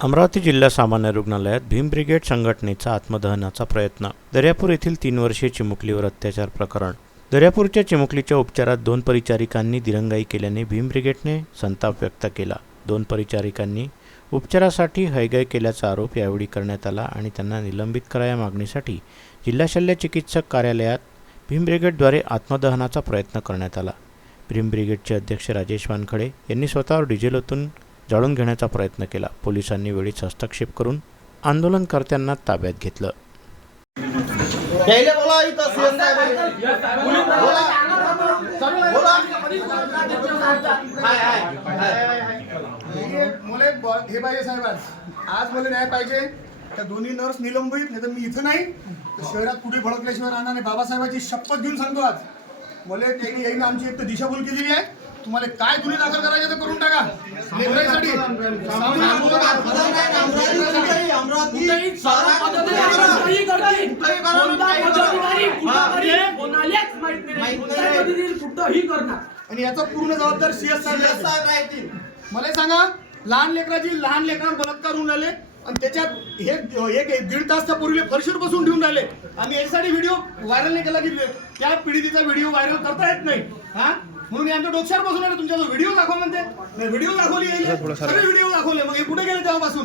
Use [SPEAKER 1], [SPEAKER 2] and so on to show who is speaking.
[SPEAKER 1] अमरावती जिल्हा सामान्य रुग्णालयात भीम ब्रिगेड संघटनेचा आत्मदहनाचा प्रयत्न. दर्यापूर येथील तीन वर्षीय चिमुकलीवर अत्याचार प्रकरण. दर्यापूरच्या चिमुकलीच्या उपचारात दोन परिचारिकांनी दिरंगाई केल्याने भीम ब्रिगेडने संताप व्यक्त केला. दोन परिचारिकांनी उपचारासाठी हयगय केल्याचा आरोप यावेळी करण्यात आला आणि त्यांना निलंबित करा या मागणीसाठी जिल्हा शल्य चिकित्सक कार्यालयात भीम ब्रिगेडद्वारे आत्मदहनाचा प्रयत्न करण्यात आला. भीम ब्रिगेडचे अध्यक्ष राजेश वानखडे यांनी स्वतःवर डिझेल ओतून जाळून घेण्याचा प्रयत्न केला. पोलिसांनी वेळीच हस्तक्षेप करून आंदोलनकर्त्यांना ताब्यात घेतलं.
[SPEAKER 2] हे हे पाहिजे साहेब आज मला न्याय पाहिजे. त्या दोन्ही नर्स निलंबित नाही तर मी इथं नाही. तर शहरात पुढे भडकल्याशिवाय राहणार नाही. बाबासाहेबाची शपथ घेऊन सांगतो आज. मला त्यांनी आमची एक तर दिशाभूल केलेली आहे. तुम्हाला काय गुन्हे दाखल करायचे ते करून टाका. आणि याचा पूर्ण जबाबदार सीएस साहेब
[SPEAKER 3] राहतील
[SPEAKER 2] मला सांगा लहान लेकराची लहान लेकरांवर बलात्कार होऊन राहिले आणि त्याच्यात हे एक एक दीड तास त्या पूर्वी फरशीवर बसून ठेवून राहिले. आम्ही याच्यासाठी व्हिडिओ व्हायरल नाही केला की त्या पीडितीचा व्हिडिओ व्हायरल करता येत नाही. हा? म्हणून आमच्या डोक्यावर बसून तुमच्या व्हिडिओ दाखव म्हणते. व्हिडिओ दाखवली सगळे व्हिडिओ दाखवले. मग हे कुठे गेले तेव्हापासून?